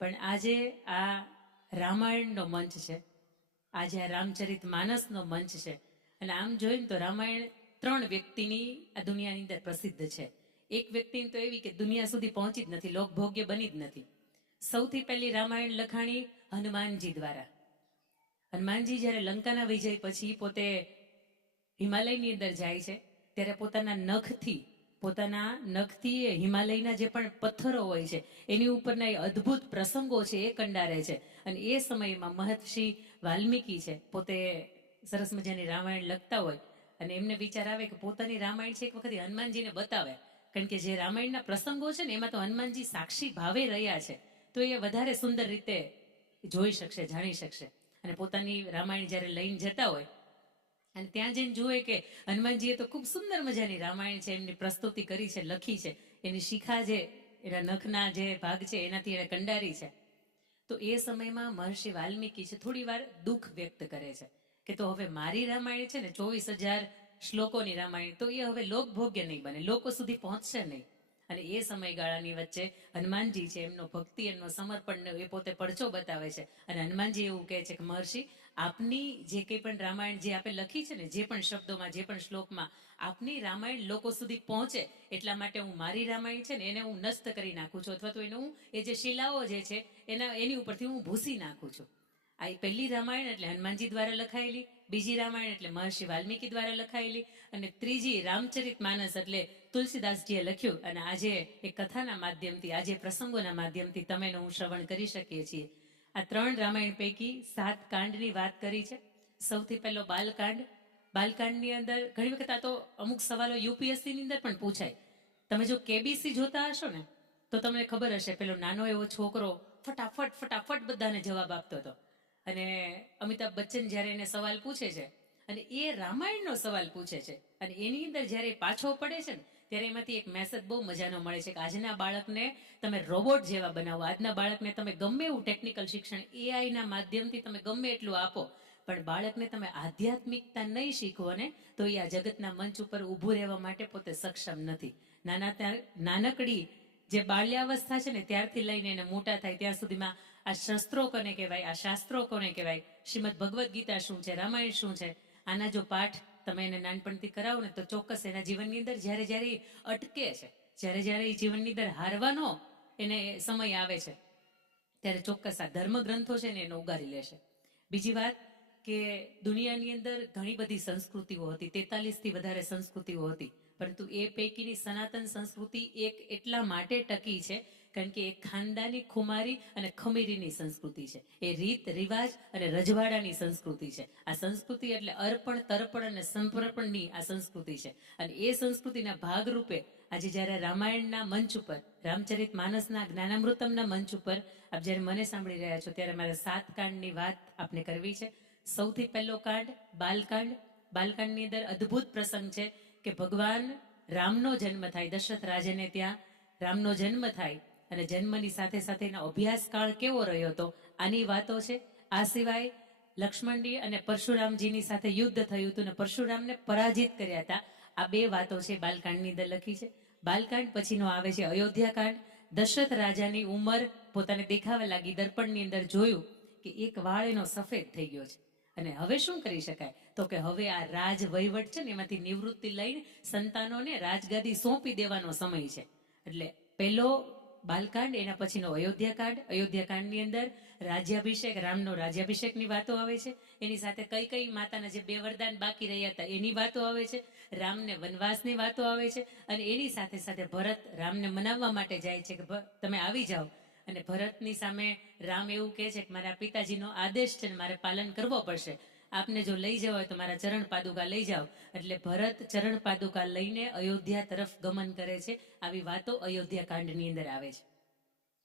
પણ આજે આ રામાયણનો મંચ છે, આજે આ રામચરિત માનસનો મંચ છે. અને આમ જોઈએ તો રામાયણ 3 વ્યક્તિની આ દુનિયાની અંદર પ્રસિદ્ધ છે. એક વ્યક્તિની તો એવી કે દુનિયા સુધી પહોંચી જ નથી, લોકભોગ્ય બની જ નથી. સૌથી પહેલી રામાયણ લખાણી હનુમાનજી દ્વારા. હનુમાનજી જ્યારે લંકાના વિજય પછી પોતે હિમાલયની અંદર જાય છે ત્યારે પોતાના નખથી હિમાલયના જે પણ પથ્થરો હોય છે એની ઉપરના એ અદ્ભુત પ્રસંગો છે એ કંડારે છે. અને એ સમયમાં મહર્ષિ વાલ્મીકી છે, પોતે સરસ મજાની રામાયણ લખતા હોય અને એમને વિચાર આવે કે પોતાની રામાયણ છે એક વખત હનુમાનજીને બતાવે, કારણ કે જે રામાયણના પ્રસંગો છે ને એમાં તો હનુમાનજી સાક્ષી ભાવે રહ્યા છે, તો એ વધારે સુંદર રીતે જોઈ શકશે, જાણી શકશે. અને પોતાની રામાયણ જ્યારે લઈને જતા હોય અને ત્યાં જઈને જુએ કે હનુમાનજીએ તો ખૂબ સુંદર મજાની રામાયણ છે, એમની પ્રસ્તુતિ કરી છે, લખી છે, એની શિખા જે એના નખના જે ભાગ છે એનાથી એને કંડારી છે. તો એ સમયમાં મહર્ષિ વાલ્મીકી છે થોડી વાર દુઃખ વ્યક્ત કરે છે કે તો હવે મારી રામાયણ છે ને 24,000 શ્લોકોની રામાયણ, તો એ હવે લોકભોગ્ય નહીં બને, લોકો સુધી પહોંચશે નહીં. અને એ સમયગાળાની વચ્ચે હનુમાનજી છે, એમનો ભક્તિ, એમનો સમર્પણ એ પોતે પડચો બતાવે છે. અને હનુમાનજી એવું કહે છે કે મહર્ષિ, આપની જે કંઈ પણ રામાયણ જે આપે લખી છે ને, જે પણ શબ્દોમાં, જે પણ શ્લોકમાં, આપની રામાયણ લોકો સુધી પહોંચે એટલા માટે હું મારી રામાયણ છે ને એને હું નષ્ટ કરી નાખું છું, અથવા તો એને હું એ જે શિલાઓ જે છે એની ઉપરથી હું ભૂસી નાખું છું. આ પહેલી રામાયણ એટલે હનુમાનજી દ્વારા લખાયેલી, બીજી રામાયણ એટલે મહર્ષિ વાલ્મીકી દ્વારા લખાયેલી, અને ત્રીજી રામચરિત માનસ એટલે તુલસીદાસજીએ લખ્યું. અને આજે એ કથાના માધ્યમથી, આજે પ્રસંગોના માધ્યમથી તમે હું શ્રવણ કરી શકીએ છીએ. આ 3 રામાયણ પૈકી 7 કાંડની વાત કરી છે. સૌથી પહેલો બાલકાંડ. બાલકાંડની અંદર ઘણી વખત આ તો અમુક સવાલો યુપીએસસી ની અંદર પણ પૂછાય. તમે જો કેબીસી જોતા હશો ને તો તમને ખબર હશે, પેલો નાનો એવો છોકરો ફટાફટ બધાને જવાબ આપતો હતો. અને અમિતાભ બચ્ચન જ્યારે એને સવાલ પૂછે છે અને એ રામાયણનો સવાલ પૂછે છે અને એની અંદર જ્યારે પાછો પડે છે ને ત્યારે એમાંથી એક મેસેજ બહુ મજાનો મળે છે કે આજના બાળકને તમે રોબોટ જેવા બનાવો, આજના બાળકને તમે ગમે એવું ટેકનિકલ શિક્ષણ એઆઈના માધ્યમથી તમે ગમે એટલું આપો, પણ બાળકને તમે આધ્યાત્મિકતા નહીં શીખવો ને તો એ આ જગતના મંચ ઉપર ઊભું રહેવા માટે પોતે સક્ષમ નથી. નાનકડી જે બાલ્યાવસ્થા છે ને ત્યારથી લઈને એને મોટા થાય ત્યાં સુધીમાં આ શસ્ત્રો કોને કહેવાય, આ શાસ્ત્રો કોને કહેવાય, શ્રીમદ ભગવદ્ ગીતા શું છે, રામાયણ શું છે, આના જો પાઠ તમે એને નાનપણથી કરાવો ને તો ચોક્કસ એના જીવનની અંદર જ્યારે જ્યારે અટકે છે, જ્યારે એ જીવનની અંદર હારવાનો એને સમય આવે છે ત્યારે ચોક્કસ આ ધર્મગ્રંથો છે ને એને ઉગારી લેશે. બીજી વાત કે દુનિયાની અંદર ઘણી બધી સંસ્કૃતિઓ હતી, 43થી વધારે સંસ્કૃતિઓ હતી, પરંતુ એ પૈકીની સનાતન સંસ્કૃતિ એક એટલા માટે ટકી છે કારણ કે એ ખાનદાની, ખુમારી અને ખમીરીની સંસ્કૃતિ છે. એ રીત રિવાજ અને રજવાડાની સંસ્કૃતિ છે. આ સંસ્કૃતિ એટલે અર્પણ, તર્પણ અને સમર્પણની આ સંસ્કૃતિ છે. અને એ સંસ્કૃતિના ભાગરૂપે આજે જ્યારે રામાયણના મંચ ઉપર, રામચરિત માનસના જ્ઞાનામૃતમના મંચ ઉપર આપ જ્યારે મને સાંભળી રહ્યા છો ત્યારે મારે 7 કાંડની વાત આપને કરવી છે. સૌથી પહેલો કાંડ બાલકાંડ. બાલકાંડની અંદર અદ્ભુત પ્રસંગ છે કે ભગવાન રામનો જન્મ થાય, દશરથ રાજાને ત્યાં રામનો જન્મ થાય અને જન્મની સાથે સાથે એનો અભ્યાસકાળ કેવો રહ્યો હતો આની વાતો છે. આ સિવાય લક્ષ્મણજી અને પરશુરામજીની સાથે યુદ્ધ થયું હતું અને પરશુરામને પરાજિત કર્યા હતા. આ 2 વાતો છે બાલકાંડની અંદર લખી છે. બાલકાંડ પછીનો આવે છે અયોધ્યાકાંડ. દશરથ રાજાની ઉંમર પોતાને દેખાવા લાગી, દર્પણની અંદર જોયું કે એક વાળ એનો સફેદ થઈ ગયો છે અને હવે શું કરી શકાય, તો કે હવે આ રાજ વહીવટ છે ને એમાંથી નિવૃત્તિ લઈને સંતાનોને રાજગાદી સોંપી દેવાનો સમય છે. એટલે પહેલો બાલકાંડ, એના પછીનો અયોધ્યાકાંડ. અયોધ્યાકાંડની અંદર રાજ્યાભિષેક, રામનો રાજ્યાભિષેકની વાતો આવે છે. એની સાથે કઈ માતાના જે 2 વરદાન બાકી રહ્યા હતા એની વાતો આવે છે. રામને વનવાસની વાતો આવે છે. અને એની સાથે સાથે ભરત રામને મનાવવા માટે જાય છે કે તમે આવી જાઓ, અને ભરતની સામે રામ એવું કહે છે કે મારા પિતાજીનો આદેશ છે ને મારે પાલન કરવો પડશે, આપને જો લઈ જવા હોય તો મારા ચરણ પાદુકા લઈ જાઓ. એટલે ભરત ચરણ પાદુકા લઈને અયોધ્યા તરફ ગમન કરે છે. આવી વાતો અયોધ્યા કાંડની અંદર આવે છે.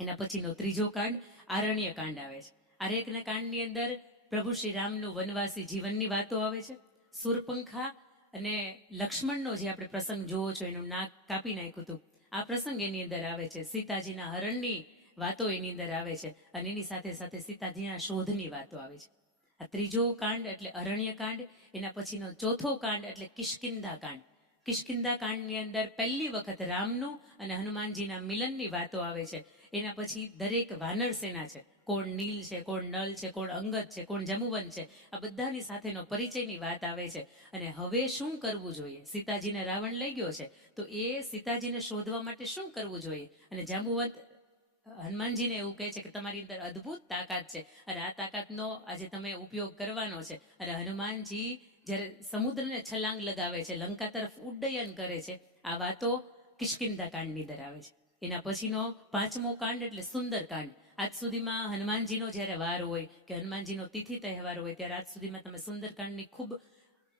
એના પછીનો ત્રીજો કાંડ આરણ્ય કાંડ આવે છે. આરણ્ય કાંડની અંદર પ્રભુ શ્રી રામનું વનવાસી જીવનની વાતો આવે છે. સુરપંખા અને લક્ષ્મણનો જે આપણે પ્રસંગ જોવો છો, એનું નાક કાપી નાખ્યું હતું, આ પ્રસંગ એની અંદર આવે છે. સીતાજીના હરણની વાતો એની અંદર આવે છે અને એની સાથે સાથે સીતાજીના શોધની વાતો આવે છે. આ ત્રીજો કાંડ એટલે અરણ્ય કાંડ. એના પછીનો ચોથો કાંડ એટલે કિષ્કિંધા કાંડ. કિષ્કિંધા કાંડની અંદર પહેલી વખત રામનું અને હનુમાનજીના મિલનની વાતો આવે છે. એના પછી દરેક વાનર સેના છે, કોણ નીલ છે, કોણ નલ છે, કોણ અંગદ છે, કોણ જમુવન છે, આ બધાની સાથેનો પરિચયની વાત આવે છે. અને હવે શું કરવું જોઈએ? સીતાજીને રાવણ લઈ ગયો છે, તો એ સીતાજીને શોધવા માટે શું કરવું જોઈએ? અને જાંબુવંત હનુમાનજીને એવું કહે છે કે તમારી અંદર અદ્ભુત તાકાત છે અને આ તાકાતનો આજે તમે ઉપયોગ કરવાનો છે. અને હનુમાનજી જ્યારે સમુદ્રને છલાંગ લગાવે છે, લંકા તરફ ઉડ્ડયન કરે છે, આ વાતો કિષ્કિંધા કાંડની અંદર આવે છે. એના પછીનો 5મો કાંડ એટલે સુંદરકાંડ. આજ સુધીમાં હનુમાનજીનો જ્યારે વાર હોય કે હનુમાનજીનો તિથિ તહેવાર હોય ત્યારે આજ સુધીમાં તમે સુંદરકાંડની ખૂબ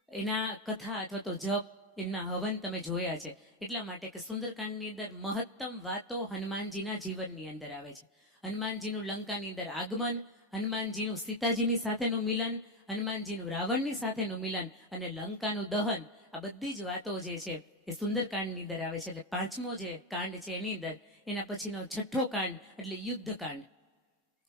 એના કથા અથવા તો જપ, એના હવન તમે જોયા છે. એટલા માટે કે સુંદરકાંડની અંદર મહત્તમ વાતો હનુમાનજીના જીવનની અંદર આવે છે. હનુમાનજીનું લંકાની અંદર આગમન, હનુમાનજીનું સીતાજીની સાથેનું મિલન, હનુમાનજીનું રાવણની સાથેનું મિલન અને લંકાનું દહન, આ બધી જ વાતો જે છે એ સુંદરકાંડની અંદર આવે છે. એટલે 5મો જે કાંડ છે એની અંદર, એના પછીનો 6ઠ્ઠો કાંડ એટલે યુદ્ધકાંડ.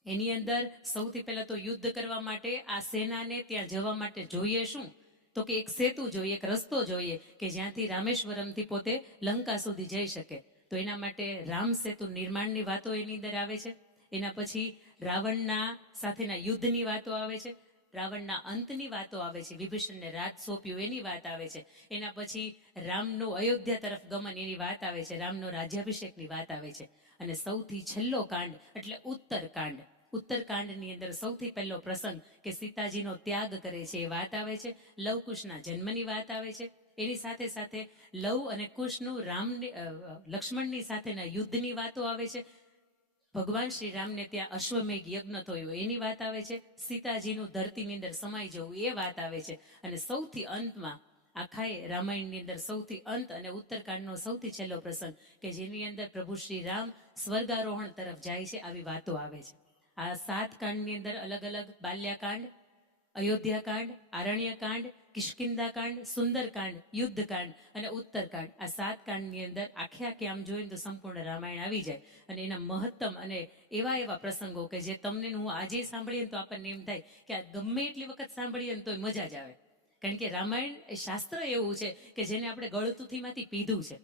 એની અંદર સૌથી પહેલા તો યુદ્ધ કરવા માટે આ સેનાને ત્યાં જવા માટે જોઈએ શું? તો કે એક સેતુ જોઈએ, એક રસ્તો જોઈએ કે જ્યાંથી રામેશ્વરમથી પોતે લંકા સુધી જઈ શકે. તો એના માટે રામ સેતુ નિર્માણની વાતો એની અંદર આવે છે. એના પછી રાવણના સાથેના યુદ્ધની વાતો આવે છે, રાવણના અંતની વાતો આવે છે, વિભીષણને રાજ સોંપ્યું એની વાત આવે છે. એના પછી રામનું અયોધ્યા તરફ ગમન એની વાત આવે છે, રામનો રાજ્યાભિષેકની વાત આવે છે. અને સૌથી છેલ્લો કાંડ એટલે ઉત્તરકાંડ. ઉત્તરકાંડની અંદર સૌથી પહેલો પ્રસંગ કે સીતાજીનો ત્યાગ કરે છે એ વાત આવે છે, લવકુશના જન્મની વાત આવે છે. એની સાથે સાથે લવ અને કુશનું લક્ષ્મણની સાથેના યુદ્ધની વાતો આવે છે. ભગવાન શ્રી રામને ત્યાં અશ્વમેઘ યજ્ઞ થયો એની વાત આવે છે. સીતાજીનું ધરતીની અંદર સમાઈ જવું એ વાત આવે છે. અને સૌથી અંતમાં આખા રામાયણની અંદર સૌથી અંત અને ઉત્તરકાંડનો સૌથી છેલ્લો પ્રસંગ કે જેની અંદર પ્રભુ શ્રી રામ સ્વર્ગારોહણ તરફ જાય છે, આવી વાતો આવે છે. આ 7 કાંડની અંદર અલગ અલગ બાલ્યાકાંડ, અયોધ્યાકાંડ, આરણ્યકાંડ, કિષ્કિંધાકાંડ, સુંદરકાંડ, યુદ્ધકાંડ અને ઉત્તરકાંડ, આ 7 કાંડની અંદર આખે આમ જોઈએ તો સંપૂર્ણ રામાયણ આવી જાય. અને એના મહત્તમ અને એવા પ્રસંગો કે જે તમને હું આજે સાંભળીએ તો આપણને એમ થાય કે આ ગમે એટલી વખત સાંભળીએ ને તો મજા જ આવે. કારણ કે રામાયણ એ શાસ્ત્ર એવું છે કે જેને આપણે ગળથૂથીમાંથી પીધું છે.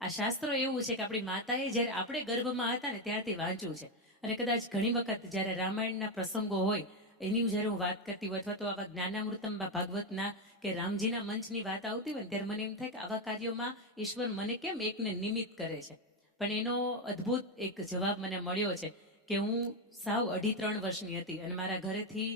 આ શાસ્ત્ર એવું છે કે આપણી માતાએ જ્યારે આપણે ગર્ભમાં હતા ને ત્યારથી વાંચ્યું છે. અને કદાચ ઘણી વખત જ્યારે રામાયણના પ્રસંગો હોય એની જ્યારે હું વાત કરતી હોય અથવા તો આવા જ્ઞાનામૃતમ ભાગવતના કે રામજીના મંચની વાત આવતી હોય ને ત્યારે મને એમ થાય કે આવા કાર્યોમાં ઈશ્વર મને કેમ એકને નિમિત્ત કરે છે. પણ એનો અદ્ભુત એક જવાબ મને મળ્યો છે કે હું સાવ 2.5-3 વર્ષની હતી અને મારા ઘરેથી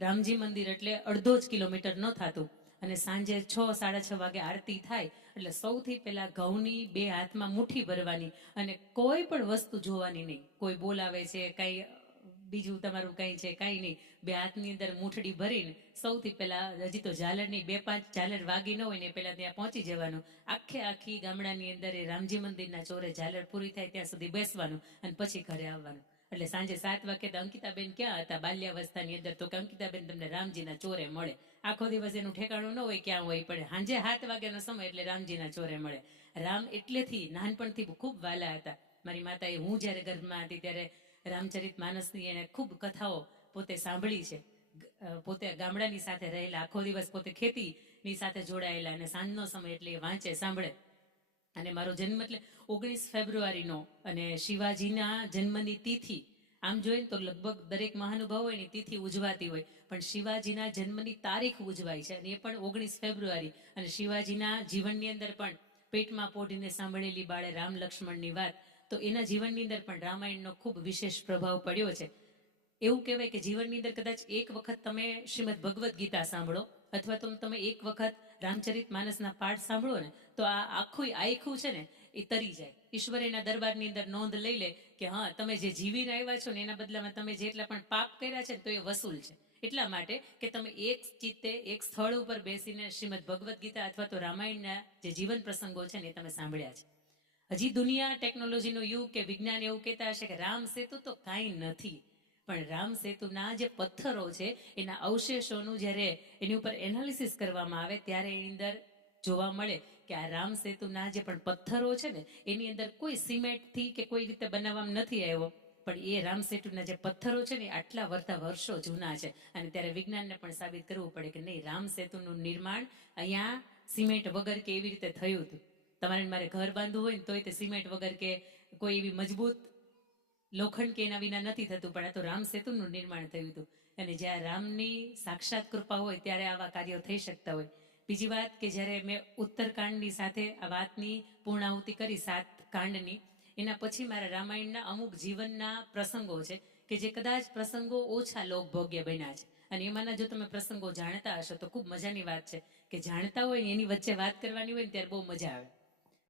રામજી મંદિર એટલે અડધો જ કિલોમીટર ન થતું. અને સાંજે 6-6:30 વાગે આરતી થાય એટલે સૌથી પહેલા ઘઉંની 2 હાથમાં મુઠ્ઠી ભરવાની અને કોઈ પણ વસ્તુ જોવાની નહીં. કોઈ બોલાવે છે, કાંઈ બીજું તમારું કાંઈ છે કાંઈ નહીં, 2 હાથની અંદર મૂઠડી ભરીને સૌથી પહેલા, હજી તો ઝાલરની 2-5 ઝાલર વાગી ન હોય ને પહેલા ત્યાં પહોંચી જવાનું. આખી ગામડાની અંદર એ રામજી મંદિરના ચોરે ઝાલર પૂરી થાય ત્યાં સુધી બેસવાનું અને પછી ઘરે આવવાનું. એટલે સાંજે 7 વાગે તો અંકિતાબેન ક્યાં હતા બાલ્યાવસ્થાની અંદર? તો કે અંકિતાબેન તમને રામજીના ચોરે મળે. આખો દિવસ એનું ઠેકાણું ન હોય ક્યાં હોય, પણ સાંજે 7 વાગ્યાનો સમય એટલે રામજીના ચોરે મળે. રામ એટલેથી નાનપણથી ખૂબ વાલા હતા. મારી માતાએ, હું જ્યારે ગર્ભમાં હતી ત્યારે રામચરિત માનસની એને ખૂબ કથાઓ પોતે સાંભળી છે. પોતે ગામડાની સાથે રહેલા, આખો દિવસ પોતે ખેતીની સાથે જોડાયેલા અને સાંજનો સમય એટલે એ વાંચે, સાંભળે. અને મારો જન્મ એટલે 19 ફેબ્રુઆરીનો અને શિવાજીના જન્મની તિથિ આમ જોઈએ તો લગભગ દરેક મહાનુભાવો એની તિથિ ઉજવાતી હોય, પણ શિવાજીના જન્મની તારીખ ઉજવાય છે અને એ પણ 19 ફેબ્રુઆરી. અને શિવાજીના જીવનની અંદર પણ પેટમાં પોઢીને સાંભળેલી બાળે રામ લક્ષ્મણની વાત, તો એના જીવનની અંદર પણ રામાયણનો ખૂબ વિશેષ પ્રભાવ પડ્યો છે. એવું કહેવાય કે જીવનની અંદર કદાચ એક વખત તમે શ્રીમદ ભગવદ્ ગીતા સાંભળો અથવા તો તમે એક વખત રામચરિત માનસના પાઠ સાંભળો ને તો આ આખું છે ને એ તરી જાય. ઈશ્વર એના દરબારની અંદર નોંધ લઈ લે કે હા, તમે જે જીવીને આવ્યા છો ને એના બદલામાં તમે જેટલા પણ પાપ કર્યા છે ને તો એ વસૂલ છે. એટલા માટે કે તમે એક ચિત્તે એક સ્થળ ઉપર બેસીને શ્રીમદ ભગવદ્ ગીતા અથવા તો રામાયણના જે જીવન પ્રસંગો છે ને એ તમે સાંભળ્યા છે. હજી દુનિયા ટેકનોલોજીનો યુગ કે વિજ્ઞાન એવું કહેતા હશે કે રામ સેતુ તો કાંઈ નથી, પણ રામ સેતુના જે પથ્થરો છે એના અવશેષોનું જ્યારે એની ઉપર એનાલિસિસ કરવામાં આવે ત્યારે એની અંદર જોવા મળે કે આ રામ સેતુના જે પણ પથ્થરો છે ને એની અંદર કોઈ સિમેન્ટથી કે કોઈ રીતે બનાવવામાં નથી આવ્યો, પણ એ રામ સેતુના જે પથ્થરો છે ને આટલા વર્ષો જૂના છે. અને ત્યારે વિજ્ઞાનને પણ સાબિત કરવું પડે કે નહીં, રામ સેતુનું નિર્માણ અહીંયા સિમેન્ટ વગર કે એવી રીતે થયું હતું. તમારે મારે ઘર બાંધવું હોય ને તોય તે સિમેન્ટ વગર કે કોઈ એવી મજબૂત લોખંડ કે એના વિના નથી થતું, પણ આ તો રામ સેતુનું નિર્માણ થયું હતું. અને જ્યાં રામની સાક્ષાત કૃપા હોય ત્યારે આવા કાર્યો થઈ શકતા હોય. બીજી વાત કે જ્યારે મેં ઉત્તરકાંડની સાથે આ વાતની પૂર્ણાહુતિ કરી 7 કાંડની, એના પછી મારા રામાયણના અમુક જીવનના પ્રસંગો છે કે જે કદાચ પ્રસંગો ઓછા લોકભોગ્ય બન્યા છે. અને એમાંના જો તમે પ્રસંગો જાણતા હશો તો ખૂબ મજાની વાત છે કે જાણતા હોય ને એની વચ્ચે વાત કરવાની હોય ને ત્યારે બહુ મજા આવે.